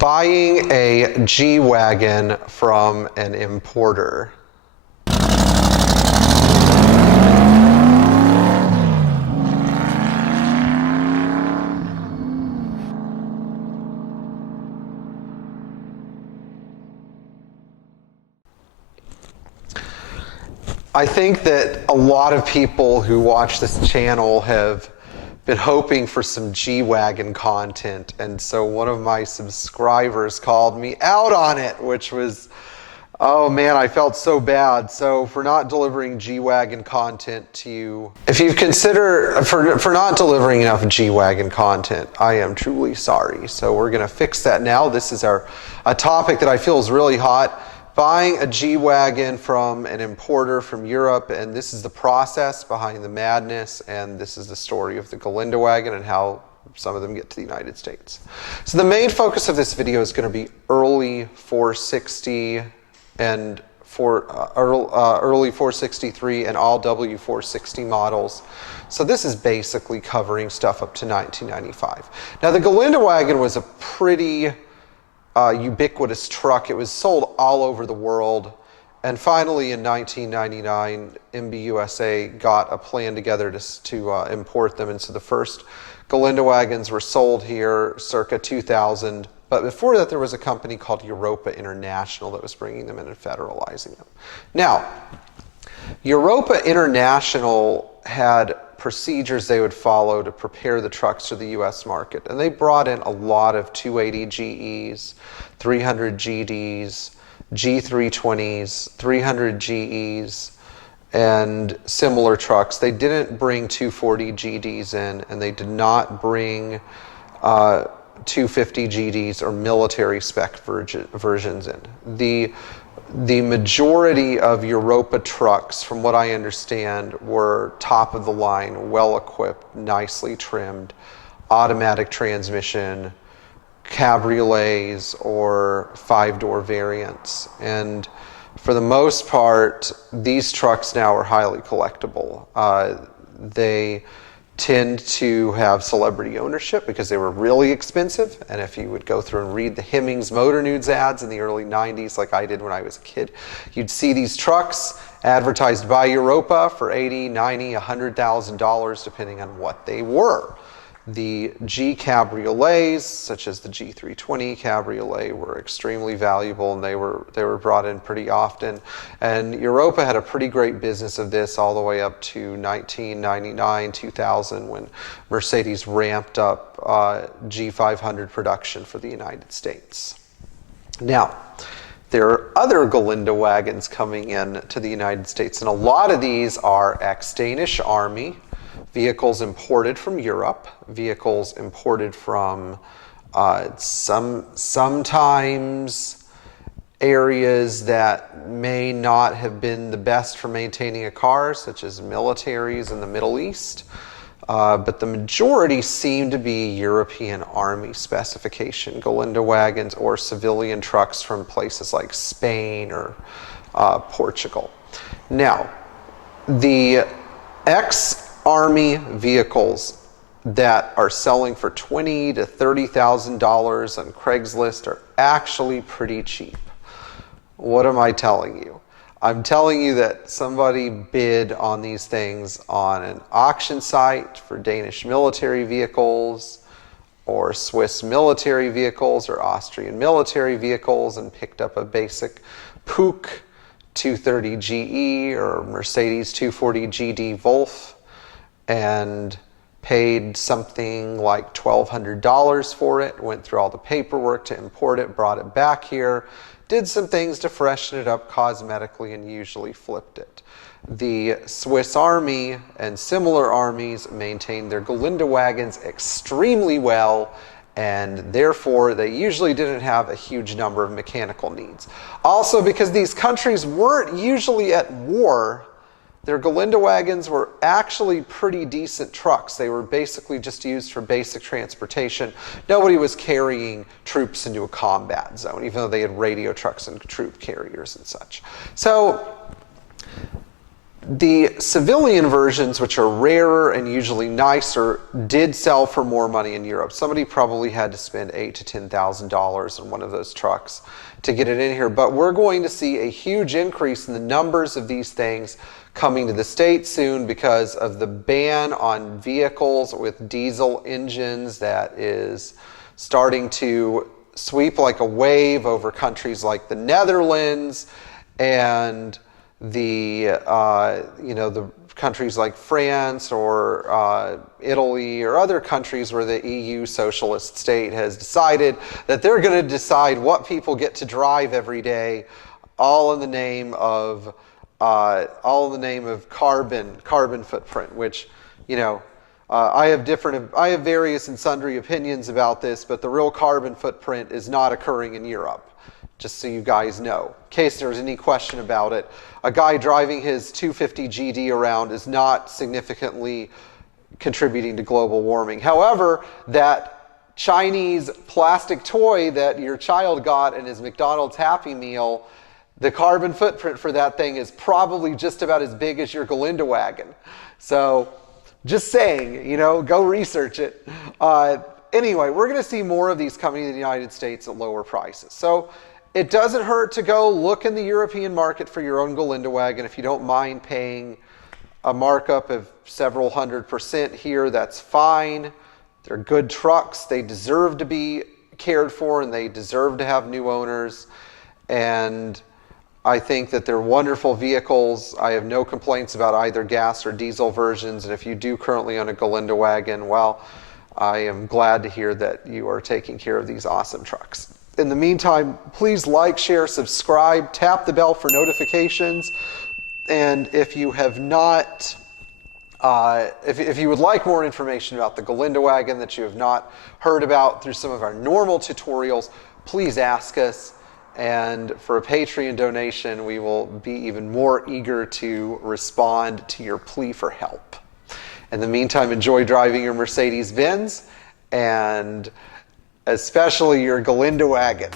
Buying a G-Wagon from an importer. I think that a lot of people who watch this channel have been hoping for some G-Wagon content, and so one of my subscribers called me out on it, which was, oh man, I felt so bad. So for not delivering G-Wagon content to you, if you consider, for not delivering enough G-Wagon content, I am truly sorry. So we're gonna fix that now. This is a topic that I feel is really hot. Buying a G-Wagon from an importer from Europe, and this is the process behind the madness, and this is the story of the Galinda wagon and how some of them get to the United States. So the main focus of this video is going to be early 460 and early 463 and all W460 models. So this is basically covering stuff up to 1995. Now the Galinda wagon was a pretty ubiquitous truck. It was sold all over the world, and finally in 1999 MBUSA got a plan together to import them, and so the first Galinda wagons were sold here circa 2000, but before that there was a company called Europa International that was bringing them in and federalizing them. Now Europa International had procedures they would follow to prepare the trucks for the US market. And they brought in a lot of 280 GEs, 300 GDs, G320s, 300 GEs, and similar trucks. They didn't bring 240 GDs in, and they did not bring 250 GDs or military spec versions in. The majority of Europa trucks, from what I understand, were top of the line, well equipped, nicely trimmed, automatic transmission, cabriolets, or 5-door variants. And for the most part, these trucks now are highly collectible. They tend to have celebrity ownership because they were really expensive, and if you would go through and read the Hemmings Motor Nudes ads in the early 90s like I did when I was a kid, you'd see these trucks advertised by Europa for $80,000, $90,000, $100,000 depending on what they were. The G cabriolets, such as the G320 cabriolet, were extremely valuable, and they were brought in pretty often. And Europa had a pretty great business of this all the way up to 1999, 2000, when Mercedes ramped up G500 production for the United States. Now, there are other Galinda wagons coming in to the United States, and a lot of these are ex-Danish Army, vehicles imported from Europe, vehicles imported from sometimes areas that may not have been the best for maintaining a car, such as militaries in the Middle East. But the majority seem to be European Army specification Galinda wagons or civilian trucks from places like Spain or Portugal. Now, the ex-Army vehicles that are selling for $20,000 to $30,000 on Craigslist are actually pretty cheap. What am I telling you? I'm telling you that somebody bid on these things on an auction site for Danish military vehicles or Swiss military vehicles or Austrian military vehicles and picked up a basic Puch 230 GE or Mercedes 240 GD Wolf and paid something like $1,200 for it, went through all the paperwork to import it, brought it back here, did some things to freshen it up cosmetically, and usually flipped it. The Swiss Army and similar armies maintained their Galinda wagons extremely well, and therefore they usually didn't have a huge number of mechanical needs. Also, because these countries weren't usually at war, their Galinda wagons were actually pretty decent trucks. They were basically just used for basic transportation. Nobody was carrying troops into a combat zone, even though they had radio trucks and troop carriers and such. So The civilian versions, which are rarer and usually nicer, did sell for more money in Europe. Somebody probably had to spend $8,000 to $10,000 on one of those trucks to get it in here. But we're going to see a huge increase in the numbers of these things coming to the States soon because of the ban on vehicles with diesel engines that is starting to sweep like a wave over countries like the Netherlands and the countries like France or Italy or other countries where the EU socialist state has decided that they're going to decide what people get to drive every day, all in the name of carbon footprint. Which, I have various and sundry opinions about this, but the real carbon footprint is not occurring in Europe. Just so you guys know, in case there's any question about it. A guy driving his 250 GD around is not significantly contributing to global warming. However, that Chinese plastic toy that your child got in his McDonald's Happy Meal, the carbon footprint for that thing is probably just about as big as your Galinda wagon. So, just saying, go research it. Anyway, we're going to see more of these coming to the United States at lower prices. So, it doesn't hurt to go look in the European market for your own Galinda wagon. If you don't mind paying a markup of several $100% here, that's fine. They're good trucks. They deserve to be cared for and they deserve to have new owners. And I think that they're wonderful vehicles. I have no complaints about either gas or diesel versions. And if you do currently own a Galinda wagon, well, I am glad to hear that you are taking care of these awesome trucks. In the meantime, please like, share, subscribe, tap the bell for notifications. And if you have not, if you would like more information about the Galinda wagon that you have not heard about through some of our normal tutorials, please ask us. And for a Patreon donation, we will be even more eager to respond to your plea for help. In the meantime, enjoy driving your Mercedes Benz and especially your Galinda wagon.